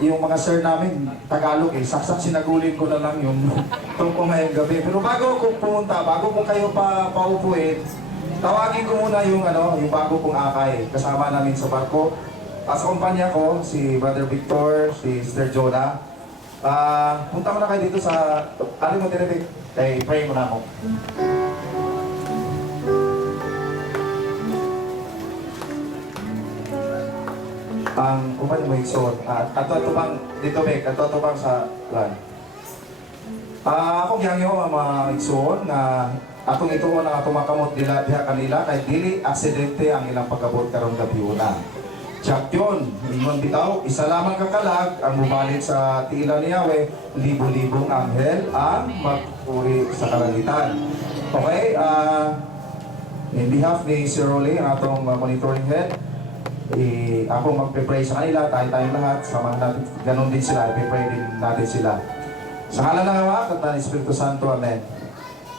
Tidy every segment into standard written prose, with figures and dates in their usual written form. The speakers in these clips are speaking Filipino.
yung mga sir namin, Tagalog eh, saksak sinagulin ko na lang yung tungkol ngayong gabi. Pero bago ko pumunta, bago ko kayo paupuin, tawagin ko muna yung yung bago kong akay. Kasama namin sa barko. Sa kumpanya ko, si Brother Victor, si Sister Jonah. Punta mo na kayo dito sa, mo direct, pray mo na ako. Ang kumpanya mo ikson, ato bang, dito Bek, ato bang sa lan. Akong yang yung mga ikson na atong ito na atong makamot diha kanila kay dili aksidente ang ilang pagkabot karong gabi una. Champion, lingon bitaw, isa lamang kakalag ang mubalit sa tila ni Yahweh, libo-libong anghel ang magpuri sa kalangitan. Okay, in behalf ni Sir Rolly, ang atong monitoring head, ako magpe-pray sa kanila, tayo-tayong lahat, samahan natin, ganun din sila, ipipray din natin sila. Sa ngalan ng Ama at ng Espiritu Santo, Amen.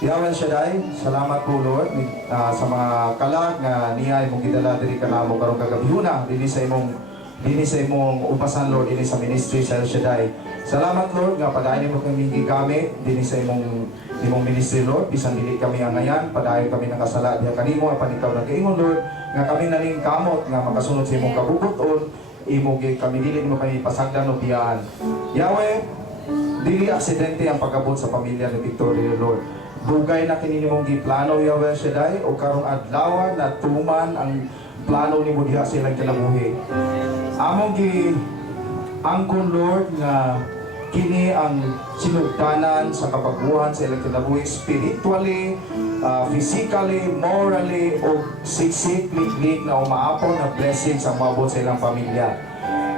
Yahweh Shaddai, salamat po Lord sa mga kalag nga niya imong gidala diri kanamo karong kagabihuna dinhi sa imong upasan Lord dinhi sa ministry sa El Shaddai. Salamat Lord nga padayon mo kami gigamit dinhi sa imong ministry Lord bisan dili kami angayan padayon kami nakasala diha kanimo apan ikaw nag-ingon Lord nga kami naning kamot nga makasunod sa imong kabubuton imo kami dili mo kami pasagdan o biyaan. Yahweh, dili aksidente ang pagabot sa pamilya ni Victoria Lord. Bugay na kini nimong giplano Yahweh Shaddai o karong adlaw na tuman ang plano nimo diha sa ilang kinabuhi. Among angkon Lord nga kini ang sinugdanan sa kapaguhan sa ilang kinabuhi spiritually, physically, morally o siksik-liklik na umaapon na blessing sa mabot sa ilang pamilya.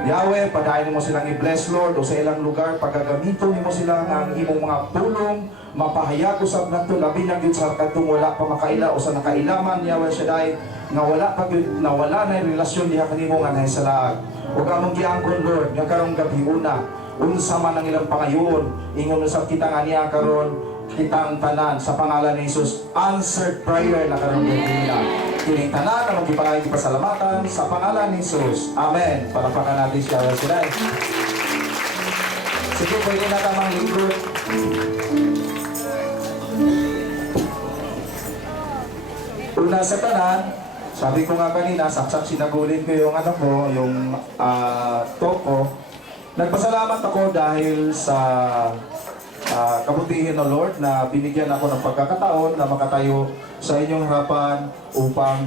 Yahweh, padayon mo silang i-bless Lord o sa ilang lugar pagagamito nimo sila ng imong mga pulong mapahayag usab nato labi na gyud sa kadtong wala pa makaila o sa nakailaman Yahweh Shaddai nga wala pa gyud nawala na relasyon diha kanimo nga naay sa laag. Ug among giangkon Lord nga karong gabi una unsa man ang ilang pangayoon ingon usab kita nga niya karon kitang tanan sa pangalan ni Jesus answered prayer na karong gabi una. Kining tanan na magipangayong pasalamatan sa pangalan ni Jesus. Amen. Palakpakan natin siya Yahweh Shaddai. Sige, pwede na tamang lingkod. Una sa tanan, sabi ko nga kanina, saksak sinagulin ko yung yung talk ko. Nagpasalamat ako dahil sa kabutihan ng Lord na binigyan ako ng pagkakataon na makatayo sa inyong harapan upang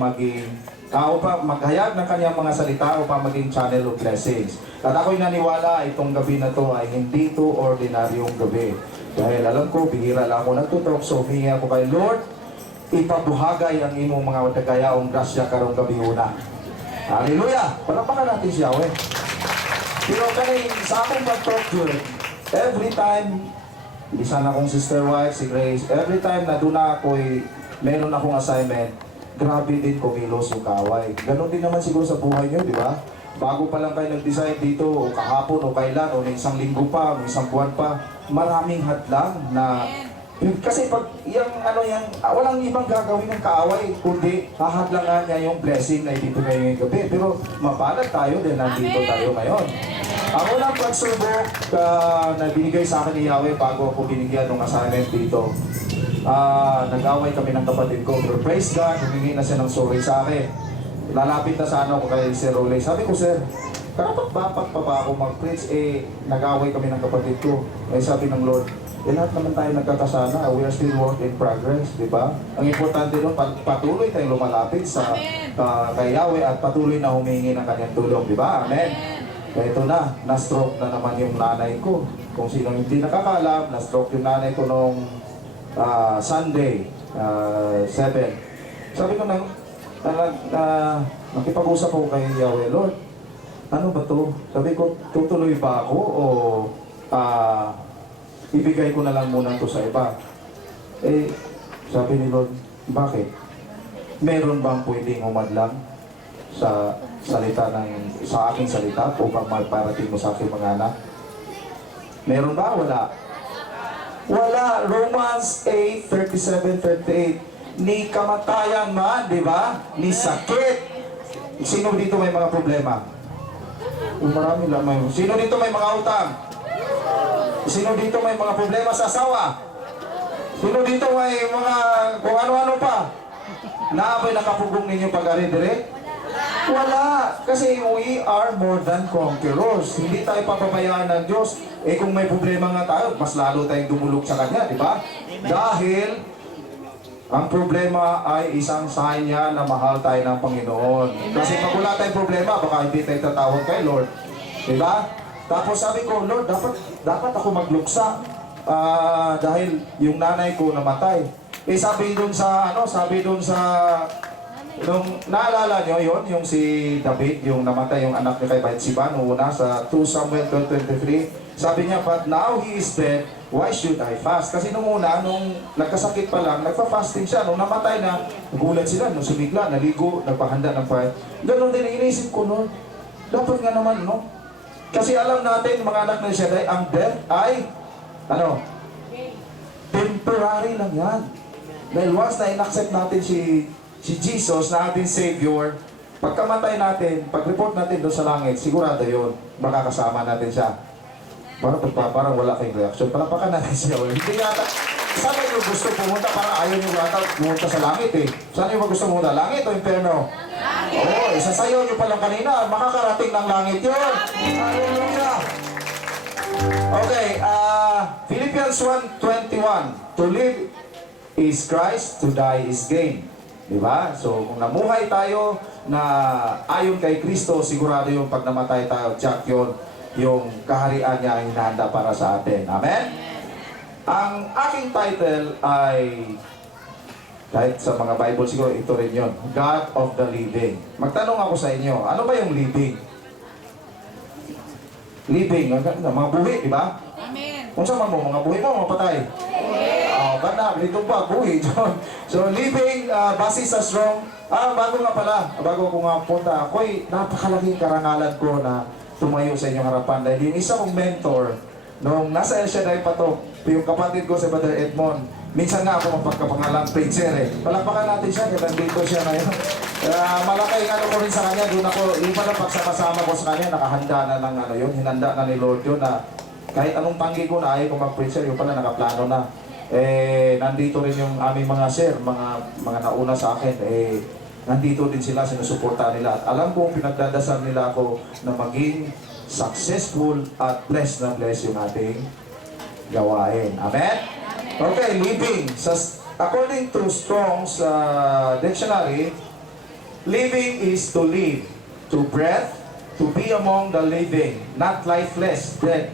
upang maghayag ng kanyang mga salita upang maging channel of blessings. At ako'y naniwala itong gabi na to ay hindi to ordinaryong gabi. Dahil alam ko, bihira lang ako nagtutok, so humingi ako kay Lord, ipabuhagay ang imong mga watagayaong grasya karong gabi una. Hallelujah! Palakpakan natin siya, we. Pero kanina, sa akong pag-talk yun, every time, isa na akong sister wife, si Grace, every time na doon ako'y meron akong assignment, grabe din kumilos yung kaway. Ganon din naman siguro sa buhay nyo, di ba? Bago pa lang kayo nag-decide dito, o kahapon, o kailan, o isang linggo pa, o isang buwan pa, maraming hadlang na kasi pag walang ibang gagawin ng kaaway, kundi hahadlangan niya yung blessing na dito ngayong gabi. Pero mapalad tayo din, nandito tayo ngayon. Ang unang pagsubok na binigay sa akin ni Yahweh bago ako binigyan ng assignment dito, nag-away kami ng kapatid ko. Pero praise God, humingi na siya ng sorry sa akin. Lalapit na sa ko kay Sir Rolly. Sabi ko, Sir, karapat-dapat pa ba ako mag-preach? Nag-away kami ng kapatid ko. Sabi ng Lord, lahat naman tayo nagkakasana. We are still work in progress, di ba? Ang importante doon, patuloy tayong lumalapit sa kay Yahweh at patuloy na humingi ng kanyang tulong, di ba? Amen. Kaya ito na-stroke na naman yung nanay ko. Kung sino hindi nakakalam, na-stroke yung nanay ko noong Sunday, 7. Sabi ko nakipag-usap ko kay Yahweh, Lord, ano ba to? Sabi ko, tutuloy ba ako o ibigay ko na lang muna to sa iba? Sabi ni Lord, bakit? Meron bang pwedeng umadlang sa aking salita upang magparating mo sa aking mga anak? Meron ba? Wala. Wala. Romans 8:37-38. Ni kamatayan man, di ba? Ni sakit. Sino dito may mga problema? Marami lang may... Sino dito may mga utang? Sino dito may mga problema sa asawa? Sino dito may mga kung ano-ano pa? Naabay nakapugong ninyo pag-ari dire? Wala. Kasi we are more than conquerors. Hindi tayo papabayaan ng Diyos. Eh kung may problema nga tayo, mas lalo tayong dumulog sa Kanya, di ba? Dahil ang problema ay isang sign niya na mahal tayo ng Panginoon. Kasi pag wala tayong problema, baka hindi tayo tatawag kay Lord. Di ba? Tapos sabi ko, Lord, dapat ako magluksa. Dahil yung nanay ko namatay. Eh sabi doon sa, nung naalala nyo yun, yung si David, yung namatay yung anak niya kay Bathsheba, noong una sa 2 Samuel 12:23, sabi niya, but now he is dead, why should I fast? Kasi nung una, nung nagkasakit pa lang, nagpa-fasting siya. Nung namatay na, nagulat sila, nung sumigla, naligo, nagpahanda ng fire. Ganon din, inisip ko nun, dapat nga naman, no? Kasi alam natin, mga anak na siya, ang death ay, temporary lang yan. Dahil once na in-accept natin si Jesus na ating Savior, pagkamatay natin, pag-report natin doon sa langit, sigurado yun, makakasama natin siya. Parang wala kayong reaction. Palapakan natin siya. Hindi yata. Saan nyo gusto pumunta? Parang ayaw nyo yata pumunta sa langit eh. Saan nyo ba gusto pumunta? Langit o impyerno? Langit! Oo, isasayaw nyo pa lang kanina. Makakarating ng langit yun. Hallelujah! Okay, Philippians 1:21. To live is Christ, to die is gain. Diba? So, kung namuhay tayo na ayon kay Kristo, sigurado yung pag namatay tayo, tsak yun, yung kaharian niya ay hinahanda para sa atin. Amen? Ang aking title ay, kahit sa mga Bible siguro, ito rin yun, God of the Living. Magtanong ako sa inyo, ano ba yung living? Living, mga buhi, di ba? Amen. Kung saan mo, mga buhi mo, mga patay? Ganda, dito pa, buhi. So, living, base sa strong, bago nga pala, bago ko nga punta, ako'y napakalaking karangalan ko na tumayo sa inyong harapan. Dahil yung isa kong mentor, nung nasa El Shaddai pa to, yung kapatid ko si Brother Edmond, minsan nga ako mapagkapangalang preacher eh. Palakpakan natin siya, kaya nandito siya ngayon. Malaking ko rin sa kanya, doon ako, yung pala pagsama-sama ko sa kanya, nakahanda na ng yun, hinanda na ni Lord yun na kahit anong tanggi ko na ayaw ko mag-preacher, yung pala nakaplano na. Nandito rin yung aming mga sir, mga nauna sa akin, nandito din sila, sinusuporta nila. At alam kong pinagdadasal nila ako na maging successful at blessed na blessed yung ating gawain. Amen? Okay, living. According to Strong's dictionary, living is to live, to breath, to be among the living, not lifeless, dead.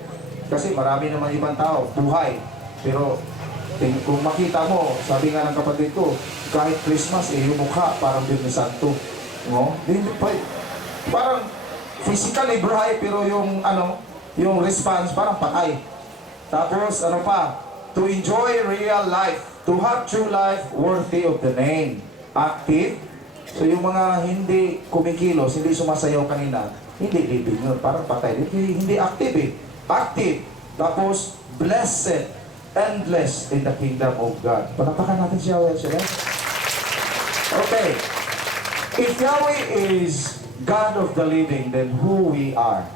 Kasi marami naman ibang tao, buhay. Pero kung makita mo, sabi nga ng kapatid ko, kahit Christmas, yung mukha parang Bibli Santo. No? Parang physically buhay, pero yung response parang patay. Tapos, to enjoy real life, to have true life worthy of the name. Active. So, yung mga hindi kumikilos, hindi sumasayaw kanina, hindi living yun, parang patay. Hindi active eh. Active. Tapos, blessed, endless in the kingdom of God. Panapakan natin siya, Yahweh. Okay. If Yahweh is God of the living, then who we are?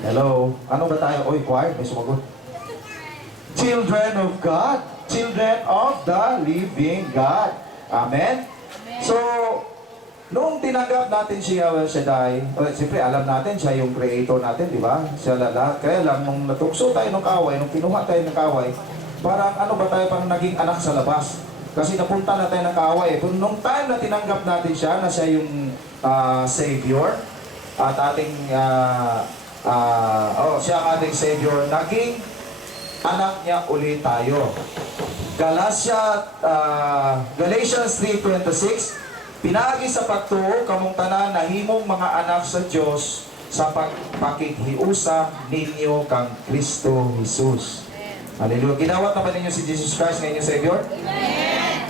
Hello? Ano ba tayo? Oy, choir, may sumagot. Children of God. Children of the living God. Amen? So, noong tinanggap natin si Yahweh Shaddai, siyempre alam natin siya yung creator natin, di ba? Siya lahat. Kaya lang, nung natukso tayo ng kaway, nung kinuha tayo ng kaway, parang parang naging anak sa labas. Kasi napunta na tayo ng kaway. Pero nung time na tinanggap natin siya, na siya yung Savior, at ating, siya ang ating Savior, naging anak niya ulit tayo. Galatians 3:26, pinaagi sa pagtuo kamong tanan nahimong mga anak sa Dios sa pagpakighiusa ninyo kang Kristo Jesus. Hallelujah. Ginawat naman ninyo si Jesus Christ na inyong Savior? Amen.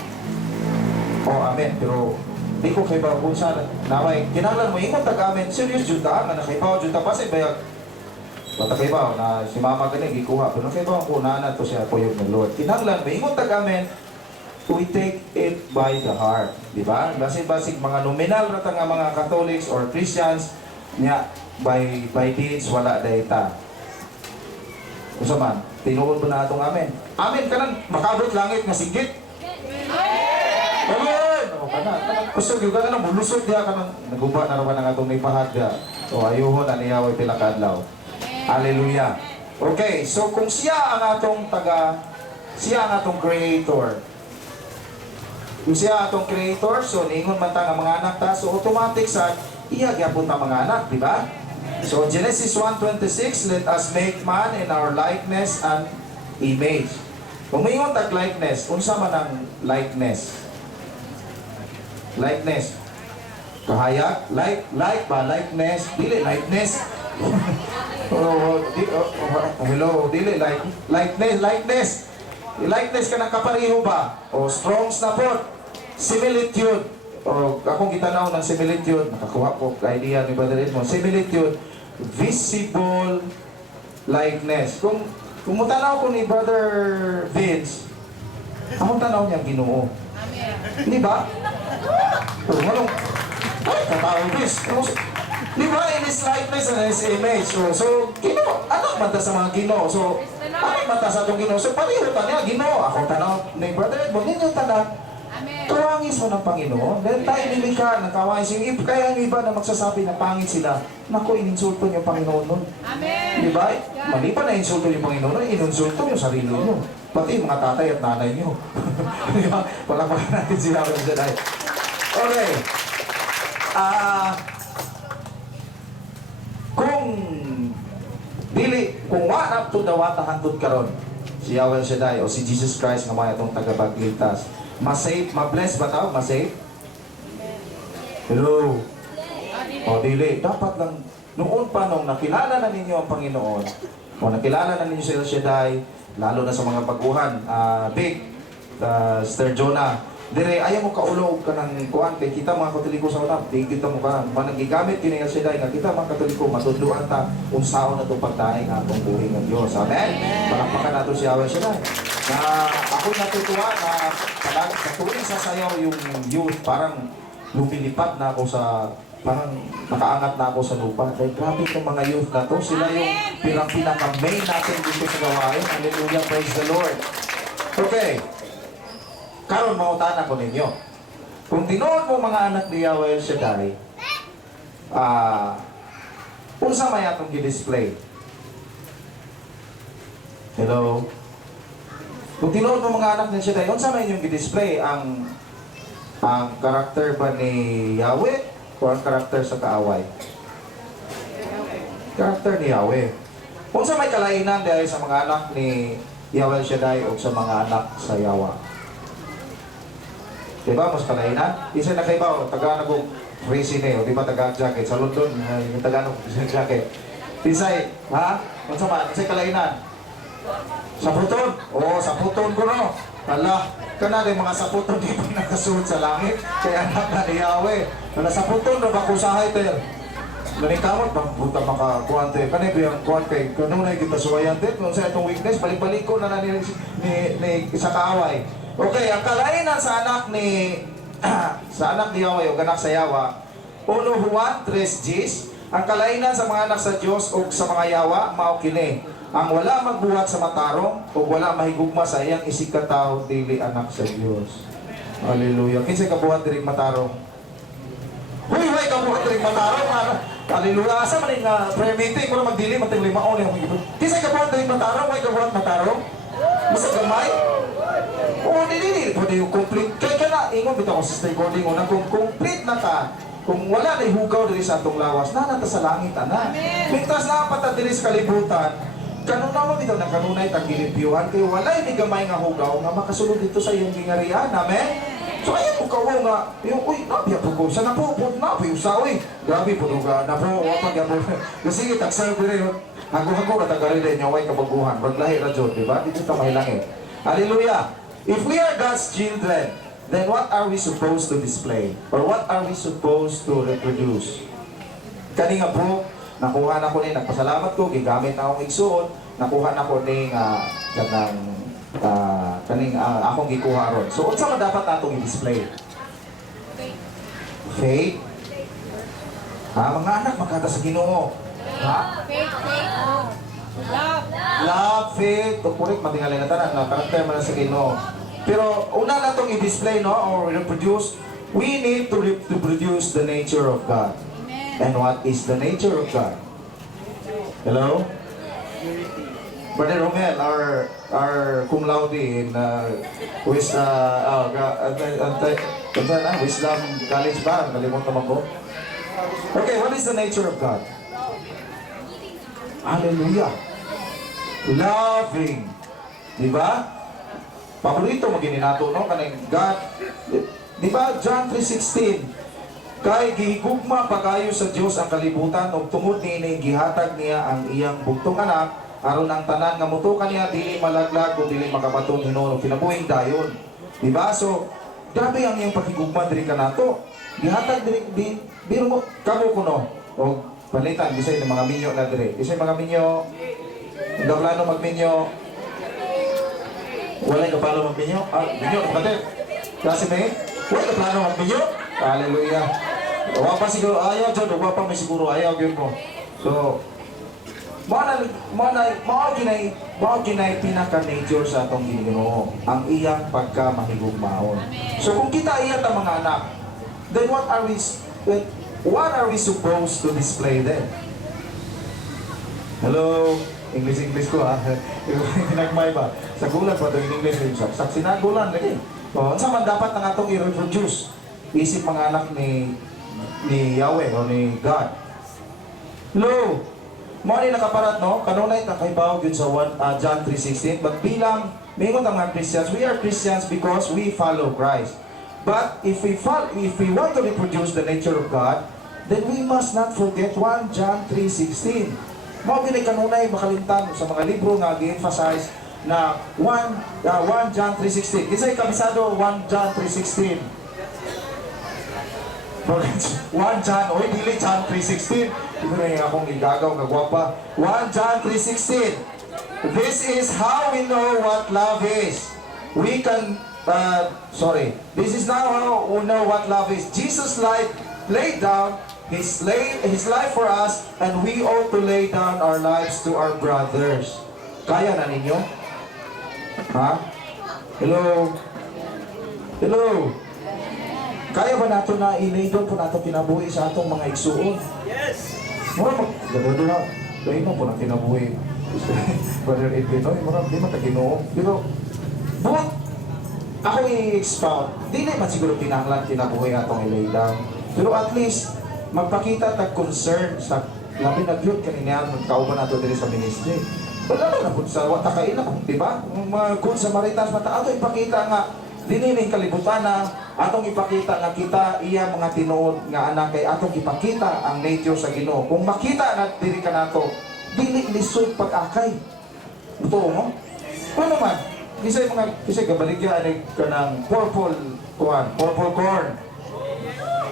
Oh, amen. Pero di ko kay ba kung saan naway kinahanglan mo ingon tag-amen. Serious jud ta nga nakaibaw jud ta pa sa bayag. Bata kay ba na si mama gani gikuha pero kay ba ko na to siya po yung Lord. Kinahanglan mo ingon tag-amen. We take it by the heart, di ba? Basig-basig mga nominal na nga mga Catholics or Christians, Nya by deeds wala dayta. Usa man, tinuod po na atong amen. Amen kanan makabot langit nga sigit. Amen. O kana. Gusto gyud ka nang mulusot diha kanang naguba na raman ang atong nipahad dia. So ayuhon ani Yahweh pila ka adlaw. Hallelujah. Okay, so kung siya ang atong siya ang atong creator. Kung siya atong creator, so ningon man ta nga mga anak ta, so automatic sa iya gyapon ta mga anak, di ba? So Genesis 1:26, let us make man in our likeness and image. Kung mayingon tag likeness, unsa man ang likeness? Likeness. Kahayag, like ba likeness, dili likeness. Hello, dili likeness. Likeness ka ng kapariho ba? O Strong's na po. Similitude. O akong gitanaw ng similitude. Nakakuha ko idea ni Brother Edmond. Similitude. Visible likeness. Kung mutanaw ko ni Brother Vince, akong tanaw niya Ginoo. Di ba? Kung anong, ay, katao Vince. Di ba, in his likeness and his image. So Ginoo, anak mata sa mga Ginoo. So, anak mata sa itong Ginoo. So, palihutan niya, Ginoo. Ako tanaw ni Brother Edmond, ninyo tanaw. Kawangis mo ng Panginoon. Dahil tayo nilikha ng kawangis. Yung kaya ang iba na magsasabi na pangit sila, naku, ininsulto niyo ang Panginoon nun. Amen. Di ba? Mali pa na insulto niyo ang Panginoon, ininsulto niyo sarili niyo. Pati mga tatay at nanay niyo. Di ba? Palakpakan natin sila ng Jedi. Okay. Kung wala to dawata hantod karon si Yahweh Shaddai o si Jesus Christ nga may atong tagapagligtas, ma-save, ma-bless ba tao? Ma-save? Hello? O dili, dapat lang noon pa nung nakilala na ninyo ang Panginoon o nakilala na ninyo si El Shaddai, lalo na sa mga baguhan, Big, Sister Jonah, dire ayaw mo kaulog ka ng kuan kay kita mga Katoliko sa una, di kita mo ka managigamit kini El Shaddai nga kita mga Katoliko matudluan ta unsaon na to pagtahay nga atong buhi ng Dios. Amen. Palakpakan nato si Yahweh Shaddai. Na ako natutuwa na palagi sa tuwing sasayaw yung youth, parang lumilipat na ako sa parang nakaangat na ako sa lupa. Dahil grabe itong mga youth na to, sila yung pinaka-main natin dito sa gawain. Hallelujah, praise the Lord. Okay. Karon mautan ako ninyo. Kung tinuod mo mga anak ni Yahweh Shaddai, unsa may atong gi-display? Hello? Kung tinuod mo mga anak ni Shaddai, unsa may inyong gi-display? Ang karakter ba ni Yahweh o ang karakter sa kaaway? Karakter ni Yahweh. Unsa may kalainan dahil sa mga anak ni Yahweh Shaddai o sa mga anak sa Yawa? Diba, mas kalainan? Isa na kayo ba, Tagalog kong crazy na yun, di ba Tagalog-jacket? Sa London, yung Tagalog jacket. Isay, ha? Unsa man, isay kalainan? Saputon? Oo, saputon ko no. Hala, kana din mga saputon di pa nakasuot sa langit. Kaya anak na ni Yahweh. Hala, saputon na ba kusahay tayo? Nanikamot, buta makakuante. Kanay ba yung kuwan kay, kanong na kita suwayan din? Kung sa itong weakness, balik-balik ko na ni sa kaaway. Okay, ang kalainan sa anak ni Yahweh o anak sa Yawa, 1 Juan 3:10, ang kalainan sa mga anak sa Dios o sa mga Yawa mao kini, ang wala magbuhat sa matarong o wala mahigugma sa iyang isig ka tao dili anak sa Dios. Hallelujah. Kinsa ka buhat diri matarong? Huy, ka buhat diri matarong. Hallelujah. Asa man nga prayer meeting ko magdili man tayong limaon yung gito. Kinsa ka buhat diri matarong? Way ka buhat matarong? Masa gamay? Oo, dili. Pwede yung complete. Kaya ka na, ingon bitaw ko Sister Gording, unang kung complete na ka, kung wala na hugaw diri sa atong lawas, nanata sa langit, ana. Mintas na patad diri sa kalibutan, kanuna mo bitaw na kanunay tagilipyuhan, kayo walay may gamay nga hugaw, nga makasulod dito sa iyong gingarihan, amen? So ayun mo kawo nga, yung, uy, nabiya po ko, sa napupod, nabiya usawi. Grabe po nga, napupod, sige, tag-serve rin, hago-hago na taga-rin niya, way kabaguhan, maglahi na dyan, di ba? Dito ito mahilangin. Hallelujah! If we are God's children, then what are we supposed to display? Or what are we supposed to reproduce? Kani nga po, nakuha na ko ni, nagpasalamat ko, gigamit na akong igsuot, nakuha na ko ni kaning akong gikuha ron. So, unsa man dapat natong i-display? Faith. Mga anak, makata sa Ginoo. Ha? Faith, love. Love, faith, correct, matingali na tanan, na karakter man sa Ginoo. Pero una na itong i-display, no, or reproduce, we need to reproduce the nature of God. Amen. And what is the nature of God? Hello? Brother Romel, our cum laude in Wisdom College ba? Nalimutan naman ko. Okay, what is the nature of God? Hallelujah. Loving. Diba? Paborito magini nato, no? Kanang God. Diba? John 3:16. Kay gihigugma pagayo sa Dios ang kalibutan ug tungod niini gihatag niya ang iyang bugtong anak aron ang tanan nga mutukan niya dili malaglag o dili makabaton hinuon kinabuhing dayon. Diba? So, grabe ang iyang pakigugma diri kanato. Gihatag diri biro mo kamo kuno o palitan bisay ng mga minyo na diri. Bisay mga minyo. Hindi plano magminyo. Wala ka plano magminyo? Minyo, kapatid. Kasi may, wala ka plano magminyo? Hallelujah. Wala pa siguro, ayaw dyan, wala pa may siguro, ayaw yun mo. So, mga ginay pinaka-nature sa atong Ginoo, ang iyang pagkamahigugmaon. So, kung kita iya ta mga anak, then what are we supposed to display then? Hello? English ko ha. Pinagmay ba? Sa gulan pa ito in English rin siya. Sa sinagulan lagi. O, sa man dapat na itong i-reproduce. Isip mga anak ni Yahweh o ni God. Hello? Mga ni nakaparat, no? Kanunay nakaibaw yun sa John 3:16. But bilang, mingon ang mga Christians, we are Christians because we follow Christ. But if we want to reproduce the nature of God, then we must not forget 1 John 3:16. Mga kanunay makalimtan sa mga libro nga gi-emphasize na 1 John 3:16. Kisay kabisado 1 John 3:16. 1 John, oy dili John 3:16. Ito na yung akong igagaw kagwapa. 1 John 3:16. This is how we know what love is. We can this is now how we know what love is. Jesus laid down His life for us, and we ought to lay down our lives to our brothers. Kaya na ninyo? Ha? Hello? Hello? Kaya ba nato na ilay doon po nato kinabuhi sa atong mga igsuon? Yes! Mura gano'n na. Dahil mo po na kinabuhi. Brother Edwin, mura di mataginoo. Pero, buwan, ako i-expound. Di na man siguro kinahanglan kinabuhi atong ilay down. Pero at least, magpakita tag concern sa labi na gyud kanina magkauban nato diri sa ministry. Wala na pud sa wata kaila, di ba? Mga good Samaritans mata ato ipakita nga dinhi ning kalibutan na atong ipakita nga kita iya mga tinuod nga anak kay atong ipakita ang nature sa Ginoo. Kung makita na diri kanato, dili lisod pag-akay. Totoo mo? Ano man? Kisay gabaligya ani kanang purple corn.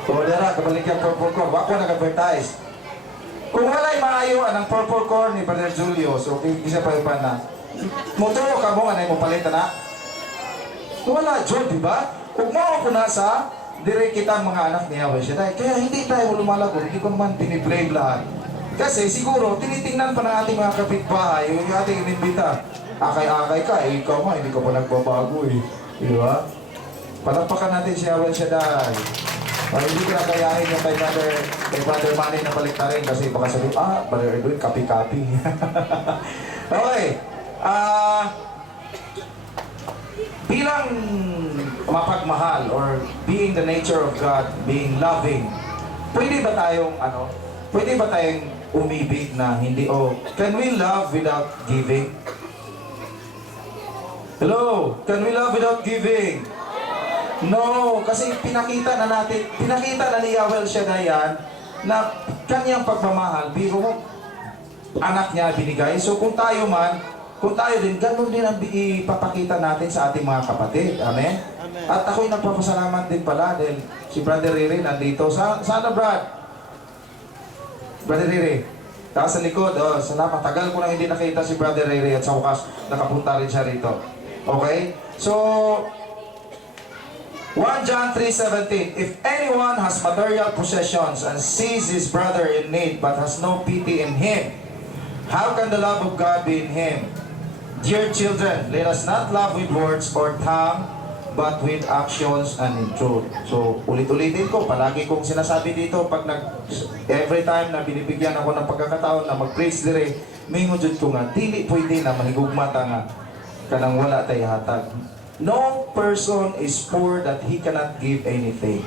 Kung dara, kabaligyan purple corn, wako nag-advertise. Kung wala'y maayo ang purple corn ni Brother Julio, so isa pa ipan na, muturo ka mo, anay mo palitan na? Wala, John, di ba? Kung mo na sa, dire kita mga anak ni Yahweh siya. Kaya hindi tayo lumalago, hindi ko naman biniblame lahat. Kasi siguro, tinitingnan pa ng ating mga kapitbahay, yung ating inimbita, akay-akay ka, ikaw nga, hindi ka pa nagbabago eh. Di ba? Palagpakan natin si Yahweh siya dahil. Hindi ko na kayahin yung kay Brother Manny na baliktarin kasi baka sabi, Brother Edwin, kapi-kapi. Okay. Bilang mapagmahal or being the nature of God, being loving, pwede ba tayong umibig na hindi, can we love without giving? Hello? Can we love without giving? No, kasi pinakita na ni Yahweh Shaddai yan na kanyang pagmamahal, biro mo, anak niya binigay. So kung tayo din, ganun din ang ipapakita natin sa ating mga kapatid. Amen? Amen. At ako'y nagpapasalamat din pala dahil si Brother Riri nandito. Sana Brad? Brother Riri, taas sa likod. Salamat. Tagal ko na hindi nakita si Brother Riri at sa wakas nakapunta rin siya rito. Okay? So, 1 John 3:17. If anyone has material possessions and sees his brother in need but has no pity in him, how can the love of God be in him? Dear children, let us not love with words or tongue, but with actions and in truth. So, ulit-ulitin ko, palagi kong sinasabi dito, every time na binibigyan ako ng pagkakataon na mag-praise dire, mingo jud ko nga, dili pwede na mahigugmata nga, kanang wala tay hatag. No person is poor that he cannot give anything.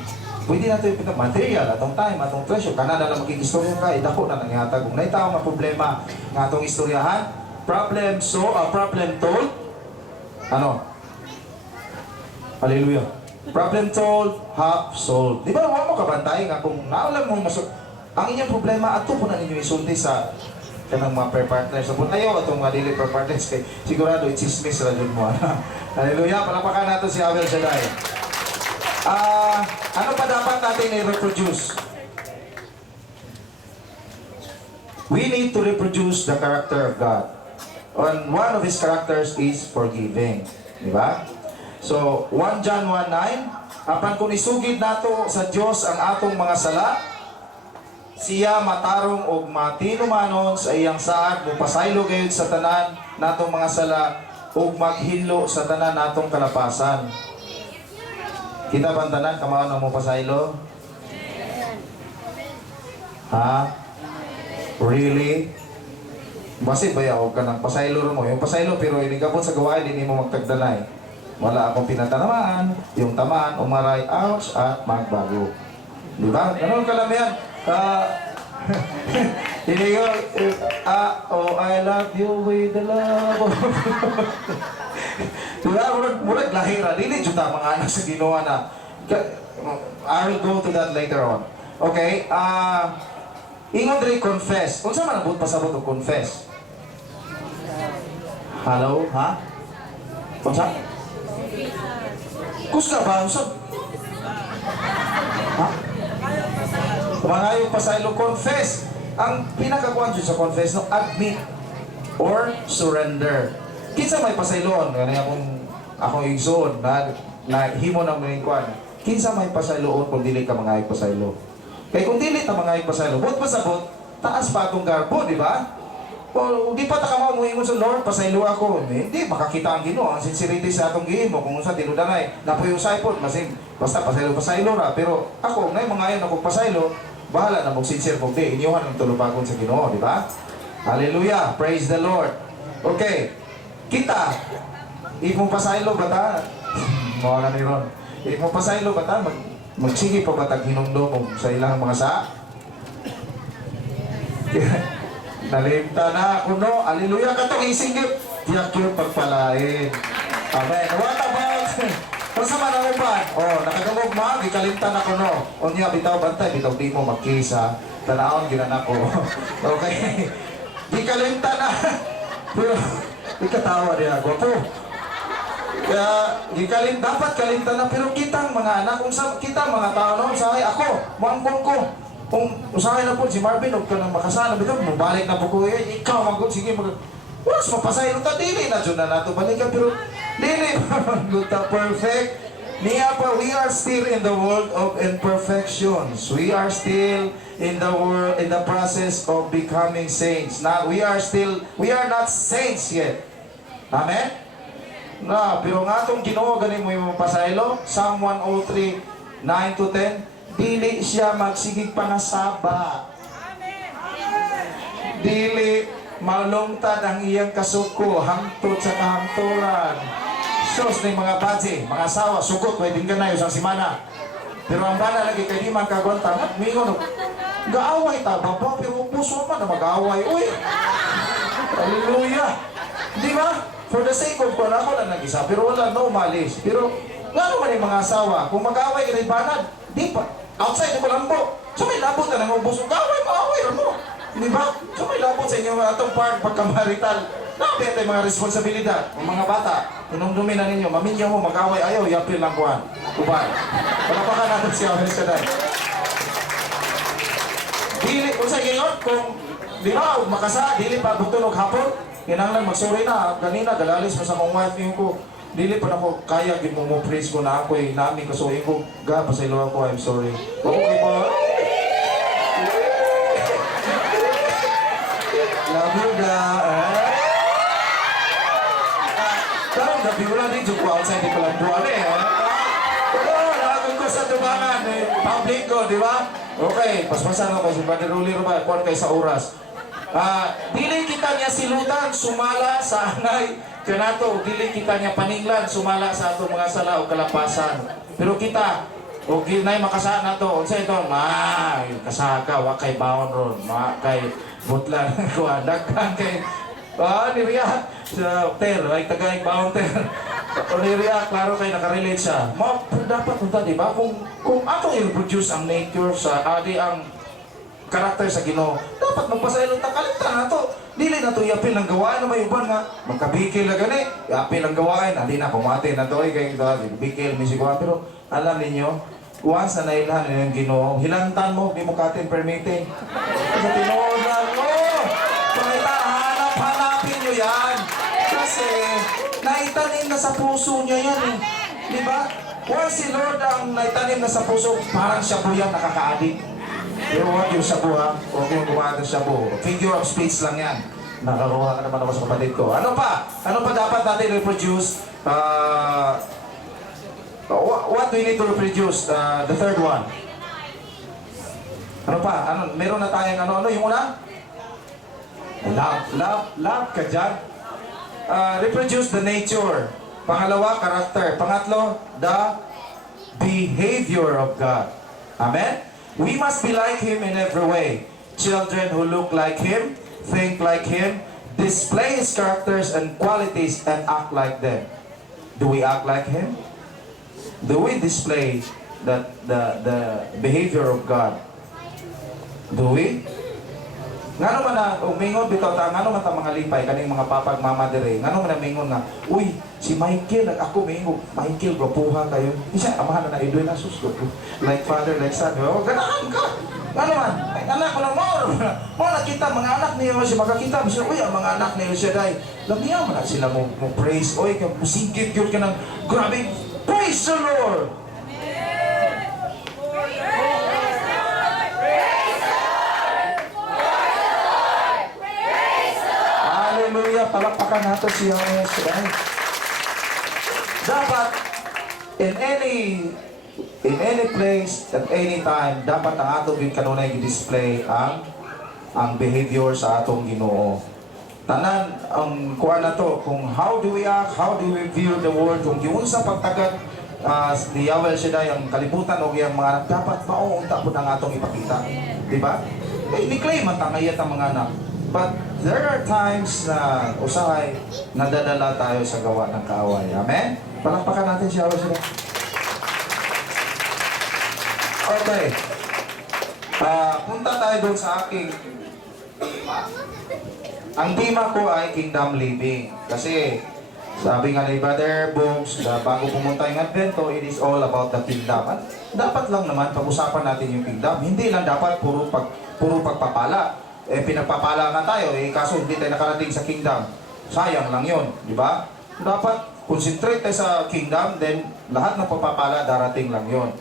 Pwede natin yung material, atong time, atong treasure. Kana na lang makikistorya ka, idako na nangyahatag. Kung naitaw nga problema nga atong istoryahan, problem told, ano? Hallelujah. Problem told, half solved. Di ba, huwag mo kabantay nga kung naulang mo ang inyong problema, ato po na ninyo isulti sa kanang mga prayer partners. So, ayaw atong mga daily prayer partners kay sigurado i-chismis na dun mo. Hallelujah. Palapakan natin si Abel Shaddai. Ano pa dapat natin i-reproduce? We need to reproduce the character of God. And one of His characters is forgiving. Di ba? So, 1 John 1:9, apan kung isugid nato sa Dios ang atong mga sala, siya matarong og matinumanon sa iyang saad, mupasaylo gayud sa tanan natong mga sala, ug maghinlo sa tanan natong kalapasan. Kita ba tanan kamao na mo pasaylo? Ha? Really? Basit ba yaw ka ng pasaylo mo? Yung pasaylo pero inigabot sa gawain, hindi mo magtagdanay. Wala akong pinatanamaan, yung tamaan, umaray, ouch, at magbago. Di ba? Ganun kalamihan. Hindi ko, oh, I love you with the love of Diba? Murag lahira. Dili juta mga anak sa ginawa na. I will go to that later on. Okay? Ingon rin confess. Kung saan man ang pasabot o confess? Hello? Ha? Kung saan? Kus ka ba? Usap? Ha? Kumangayong pasaylo, confess. Ang pinakakuan dyan sa confess, no, admit or surrender. Kinsa may pasayloon, ganyan akong igsoon na himo na may kuan. Kinsa may pasayloon kung dili ka mangayong pasaylo. Kaya kung dili ta mangayong pasaylo, bot pasabot, taas pa atong garbo, di ba? O di pa ta ka mo ingon sa Lord, pasaylo ako. Hindi makakita ang Ginoo ang sincerity sa atong gihimo kung unsa tinudangay. Napuyo saipod, masing basta pasaylo ra, pero ako nay mangayon ako pasaylo, bahala na mong sincere kung di, inyuhan ang tulupagon sa Ginoo, di ba? Hallelujah! Praise the Lord! Okay, kita, imong pasaylo ba ta? Mga na ni Ron. Imong pasaylo ba ta? Magsige pa ba tag hinumdum sa ilang mga sa? Nalimta na ako, no? Hallelujah! Katong isinggip, tiyak yung pagpalain. Amen. What about? Kung sa manaupan, nakagawag ma, gikalimtan ako, no? O niya, bitaw bantay, bitaw di mo magkisa. Tanaon, ginan ako. Okay. Gikalimtan na. Pero, ikatawa din ako po. Kaya, dapat kalimtan na, pero kitang mga anak, kung kita mga tao, no? Usahay ako, mangkong ko. Kung usahay na po, si Marvin, huwag ka nang makasana, bitaw, mabalik na po ko, ikaw, mangkong, sige, Walas, mapasay nung dili na dyan na nato balikan, pero dili pa perfect. Niya pa, we are still in the world of imperfections. We are still in the process of becoming saints. Now, we are not saints yet. Amen? Na, pero nga itong Ginoo, ganin mo yung pasaylo, Psalm 103, 9-10, dili siya magsigig pangasaba. Dili malungtad ang iyang kasuko, hangtod sa kahangturan. Sos ng mga badge, mga asawa, sukot, pwedeng ka na isang simana. Pero ang bana lagi kay di man kagwanta, mingon, gaaway ta, baba, pero puso man na mag-aaway. Uy! Hallelujah! Di ba? For the sake of ko, ako lang nag-isa, pero wala, no malis. Pero, nga naman yung mga asawa, kung mag-aaway ka rin banad, di pa, outside ko lambo. So may labot ka nang ubos, gaaway, maaway rin mo. Di ba? So may labot sa inyo atong part pagkamarital. Nakapit tayo mga responsibilidad. Ang mga bata, inumdumin na ninyo, maminyo mo, mag-away, ayaw, yapil lang kuhan. Ubay. Palapakan natin si Abel Shaddai. Dili, kung sa ngayon, kung di ba, makasa, dili pa bugtunog hapon, kinanglan magsuri na, ganina, galalis mo sa mong wife niyo ko. dili pa ako kaya gid mo praise ko na ako nami kasuhin ko ga pasaylo ako, I'm sorry. Okay ba? Love you ga. Karong gabi wala din ko outside di pala buwan ko sa tubangan public ko, di ba? Okay, paspasan ako si Brother Ruli Robert, kuwan kay sa oras. Dili kita niya silutan, sumala sa anay kanato, dili kita niya paninglan, sumala sa ato mga sala o kalapasan. Pero kita, o ginay makasaan na to, unsa ito, kasaka, wa kay baon ron, wa kay butlan, kuwan, dagkan kay, niriya, sa ter, ay tagay baon ter. O niriya, klaro kay nakarelate siya. Dapat punta, di ba? Kung atong i-reproduce ang nature sa, ang karakter sa Ginoo, dapat magpasaylo ta kalimtan nato. Dili na to yapil ang gawain na may uban nga magkabikil na gani. Yapil ang gawain, ali na kumate na to kay bikil mi siguro. Pero alam ninyo, once na nailhan ng Ginoo, hilantan mo, di mo katin permitting. Sa tinuod lang mo. Pakita, hanapin nyo yan. Kasi naitanim na sa puso niya yan eh. Di ba? Once si Lord ang naitanim na sa puso, parang siya po yan nakaka-addict. Pero huwag yung shabu ha, huwag yung gumagana ng shabu. Figure of speech lang yan. Nakakuha ka naman ako sa kapatid ko. Ano pa? Ano pa dapat natin reproduce? What do we need to reproduce? The third one. Ano pa? Meron na tayong ano? Yung una? Love ka dyan. Reproduce the nature. Pangalawa, character. Pangatlo, the behavior of God. Amen? We must be like Him in every way. Children who look like Him, think like Him, display His characters and qualities, and act like them. Do we act like Him? Do we display the behavior of God? Do we? Ngano man na, umingon bitaw ta, ngano man ta mga lipay, kaning mga papag mama dire, ngano man na mingon nga, uy, si Michael, ako mingon, Michael, gapuha kayo. Isa, amahan na idol na susko. Like father, like son. Oh, ganahan ka. Ngano man, anak ko na mo nakita, mga anak niyo siya makakita, siya, uy, ang mga anak niyo siya dahil, lamihan mo na sila mo praise, uy, musingkit yun ka ng, grabe, praise the Lord! Hallelujah! Palakpakan natin siya ngayon siya. Dapat, in any place, at any time, dapat ang atong kanunay i-display ang behavior sa atong Ginoo. Tanan, ang kuha na to, kung how do we act, how do we view the world, kung yun sa pagtagad, ni Yahweh Shaddai, ang kalibutan o yung mga anak, dapat mauunta po ng atong ipakita. Diba? Ni-claim ang tangayat ang mga anak. But there are times na usahay, nadadala tayo sa gawa ng kaaway. Amen? Palakpakan natin si Yahweh Shaddai. Okay. Punta tayo doon sa aking ang tema ko ay Kingdom Living. Kasi sabi nga ni Brother Books, bago pumunta yung Advento, it is all about the kingdom. At dapat lang naman pag-usapan natin yung kingdom. Hindi lang dapat puro pagpapala. Pinagpapala nga tayo, kaso hindi tayo nakarating sa kingdom. Sayang lang yun, di ba? Dapat concentrate tayo sa kingdom, then lahat ng pagpapala darating lang yun.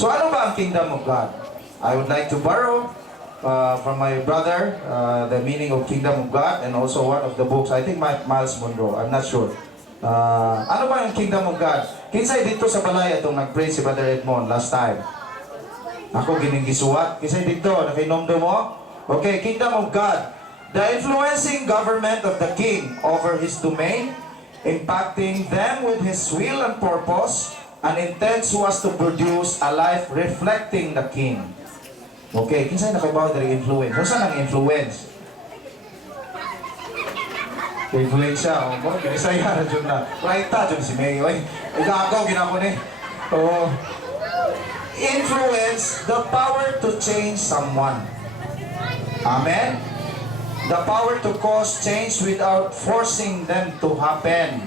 So ano ba ang kingdom of God? I would like to borrow from my brother the meaning of kingdom of God, and also one of the books, I think Miles Monroe, I'm not sure. Ano ba yung kingdom of God? Kinsay dito sa balay itong nag-pray si Brother Edmond last time? Ako ginigisuwat. Kinsay dito? Nakinomdo mo? Okay, kingdom of God. The influencing government of the king over his domain, impacting them with his will and purpose, and intent so as to produce a life reflecting the king. Okay, kinsay nakaibaw dari influence? Kung saan ang influence? Influence siya. Kinisaya na dyan na. Raita dyan si May. Igagaw, ginako ni. Influence, the power to change someone. Amen? The power to cause change without forcing them to happen.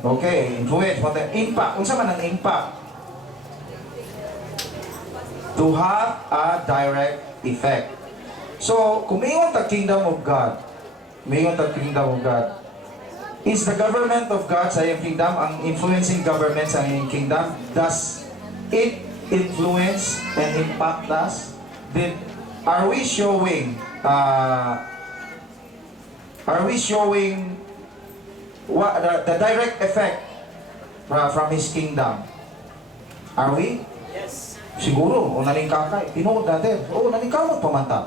Okay, influence. What the impact? Kung saan man ang impact? To have a direct effect. So, kung mayroon ta kingdom of God, Is the government of God sa iyong kingdom, ang influencing government sa iyong kingdom, does it influence and impact us? Are we showing what the direct effect from His kingdom? Are we? Yes. Siguro, o naning kakay, tinuod natin, o naning kamot pamanta.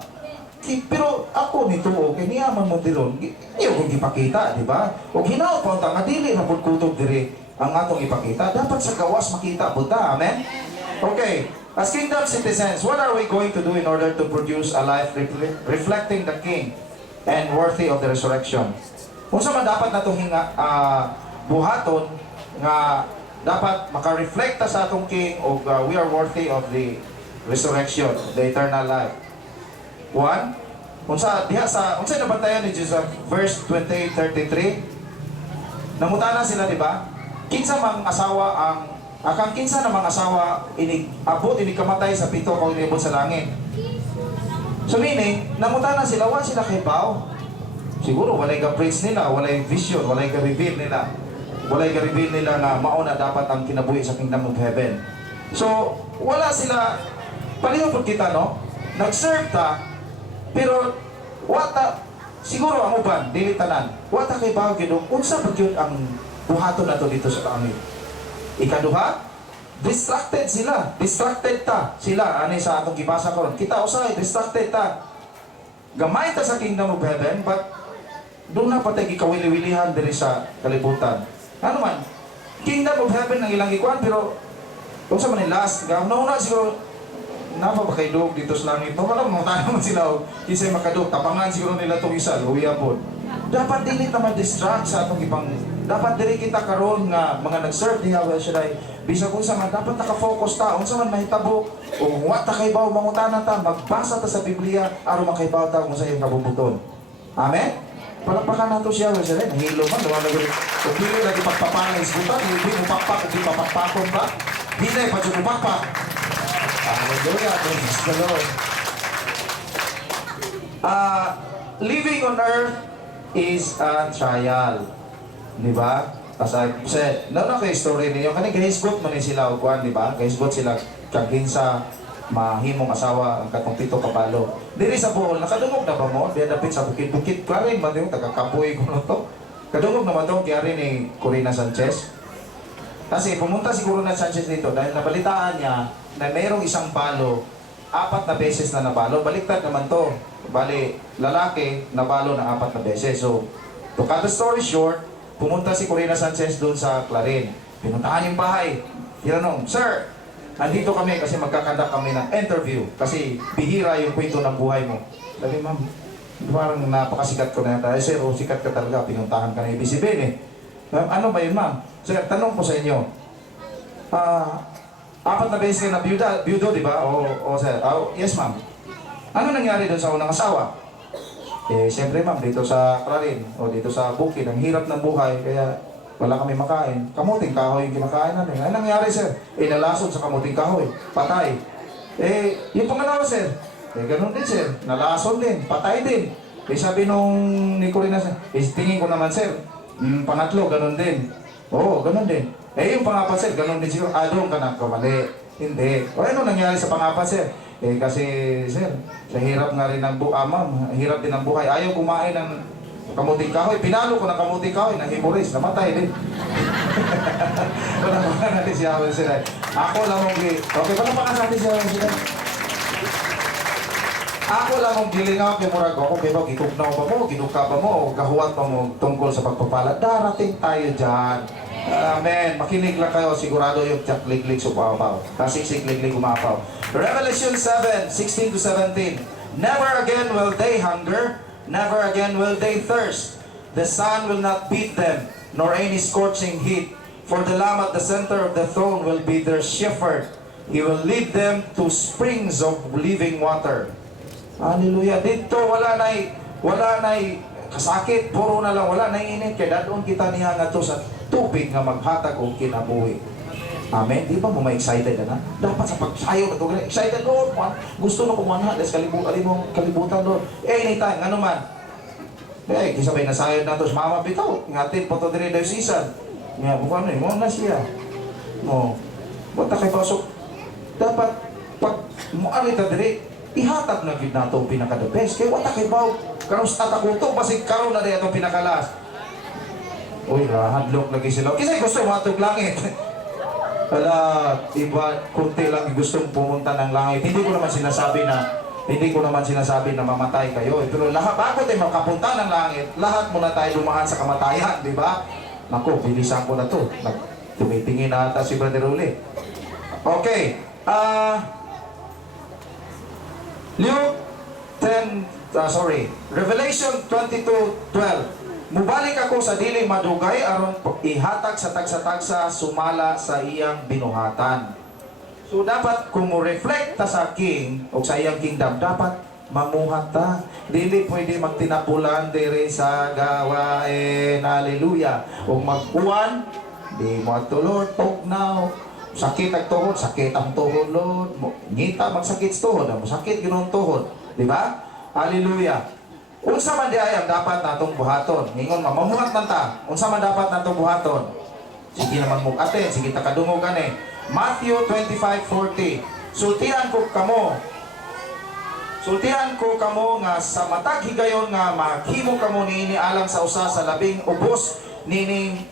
Pero ako nito, okay, niyaman mo dilon, niyo kong ipakita, di ba? O ginawa pa ang dili na kutob diri ang atong ipakita. Dapat sa gawas makita, buta, amen? Okay, as kingdom citizens, what are we going to do in order to produce a life reflecting the King and worthy of the resurrection? Kung saan man dapat na itong buhaton nga dapat makareflecta sa atong King o we are worthy of the resurrection, the eternal life. One, unsa nabantayan ni Jesus verse 28:33. Namutana sila, di ba? Kinsa mang asawa kinsa namang asawa abot kamatay sa pito kung inibot sa langit. So meaning, namutana sila, wa sila kay bao. Siguro walay ga-preach nila, walay vision, walay ga-reveal nila. Walay ga-reveal nila na mauna dapat ang kinabuhi sa kingdom of heaven. So, wala sila, pareho po kita, no? Nag-serve ta, pero, siguro ang uban, dili tanan, wata kay bao gid unsa ba gyud ang buhaton nato dito sa langit. Ikaduha, distracted sila, distracted ta sila ani sa atong gibasa karon. Kita usay distracted ta. Gamay ta sa kingdom of heaven, but doon na patay gikawili-wilihan diri sa kalibutan. Ano man, kingdom of heaven ang ilang gikuan, pero unsa man ni last, nauna siguro napa ba kay dog dito sa langit? No, wala mo tayo man sila og kisay makadog. Tapangan siguro nila tong isa, luya po. Dapat dili ta ma-distract sa atong ibang. Dapat diri kita karon nga mga nag-serve ni Yahweh Shaddai. Bisag unsa man dapat naka-focus ta, unsa man mahitabo o wa ta kay baw mangutana ta, magbasa ta sa Biblia aron makaibaw ta kung sa iyong kabubuton. Amen. Palakpakan nato siya Yahweh Shaddai. Nahilo man wala gyud. Ug dili lagi pagpapanay isbutan, hindi mo pakpak ug papakpakon ba? Dili pa jud pakpak. Hallelujah, praise the Lord. Living on earth is a trial. Di ba? As I said, na kay story niyo, kani gahisgot man ni sila og kuan, di ba? Gahisgot sila kagin sa mahimong asawa ang katong pito kabalo. Diri sa Bohol, nakadungog na ba mo? Diya dapit sa bukid-bukid, klarin man yung taga-kapoy ko to. Kadungog naman to, kaya rin ni Corina Sanchez. Kasi pumunta si Corina Sanchez dito dahil nabalitaan niya na mayroong isang balo, 4 na beses na nabalo. Baliktad naman to. Bali, lalaki, nabalo na 4 na beses. So, to cut the story short, pumunta si Corina Sanchez doon sa Clarin. Pinuntahan yung bahay. Tinanong, Sir, nandito kami kasi magkakandak kami ng interview. Kasi bihira yung kwento ng buhay mo. Sabi, ma'am, parang napakasikat ko na yata. Sir, sikat ka talaga. Pinuntahan ka na ibisibin eh. Ano ba yun, ma'am? Sir, tanong ko sa inyo. 4 na beses kayo na byudo, di ba? O sir, yes ma'am. Ano nangyari doon sa unang asawa? Siyempre ma'am, dito sa Clarin o dito sa bukid, ang hirap ng buhay, kaya wala kami makain. Kamuting kahoy yung kinakain namin. Ano nangyari sir? Nalason sa kamuting kahoy, patay. Yung pangalawa sir, ganun din sir, nalason din, patay din. Sabi nung ni Corina, tingin ko naman sir, pangatlo, ganun din. Oo, ganun din. Yung pangapat sir, ganun din siguro. Doon ka na kamali. Hindi. O ano nangyari sa pangapat sir? Kasi sir, sa hirap nga rin ng ma'am, hirap din ng buhay. Ayaw kumain ng kamuting kahoy. Pinalo ko ng kamuting kahoy, ng hemorrhage, namatay din. Wala pa natin siya sila. Ako lang mong okay, wala pa natin siya sila. Ako lang mong gilingaw kay murag ako, kaya ba gitugnaw ba mo, ginuka ba mo, o gahuwat pa mo tungkol sa pagpapala. Darating tayo dyan. Amen. Makinig lang kayo, sigurado yung tiyakliglig sumapaw. Siksik-liglig umapaw. Revelation 7:16-17. Never again will they hunger, never again will they thirst. The sun will not beat them, nor any scorching heat. For the Lamb at the center of the throne will be their shepherd. He will lead them to springs of living water. Hallelujah. Dito wala na'y kasakit, puro na lang, wala na'y init. Kaya dadon kita niya nga to sa tubig nga maghatag o kinabuhi. Amen? Di ba mo ma-excited na? Dapat sa pagsayo na ito. Excited Lord. Gusto na kumanha. Let's kalibutan Lord. Anytime. Ano man. Eh, kisabay nasayod na to sa mama bitaw. Ngatin po to dire daw season. Nga, buwan mo na siya. Mo, bata kay pasok. Dapat, pag muari ta dire, ihatag na gid nato ang pinaka-the best. Kaya wata kay baw. Karon sa ako to, basig karon na di itong pinakalas. Uy, hadlok lagi sila. Kisay gusto matog langit. Wala, iba, kunti lang gustong pumunta ng langit. Hindi ko naman sinasabi na mamatay kayo. Pero lahat, bago tayo makapunta ng langit, lahat muna tayo lumaan sa kamatayan, di ba? Naku, bilisan ko na to. Tumitingin na ata si Brother Uli. Okay. Revelation 22:12. Mubalik ako sa dili madugay aron ihatag sa tagsa-tagsa sumala sa iyang binuhatan. So dapat kung mo-reflect ta sa king o sa iyang kingdom, dapat mamuhat ta. Dili pwede magtinapulan dire sa gawain. Hallelujah. O mag-uwan, di mo tulod, tugnaw. Sakit ang tuhod, sakit ang tuhod, Lord. Ngita, magsakit sa tuhod, sakit ginong tuhod. Di ba? Hallelujah. Unsa man di ayam dapat natong buhaton. Ngingon mamuhat man ta. Unsa man dapat natong buhaton. Sige naman mo atin, sige ta kadungog ani. Matthew 25:40. Sultihan ko kamo nga sa matag higayon nga maghimo kamo niini alang sa usa sa labing ubos niini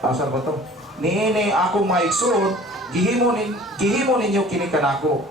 asa ba to? Niini akong maigsoon gihimo ninyo kini kanako.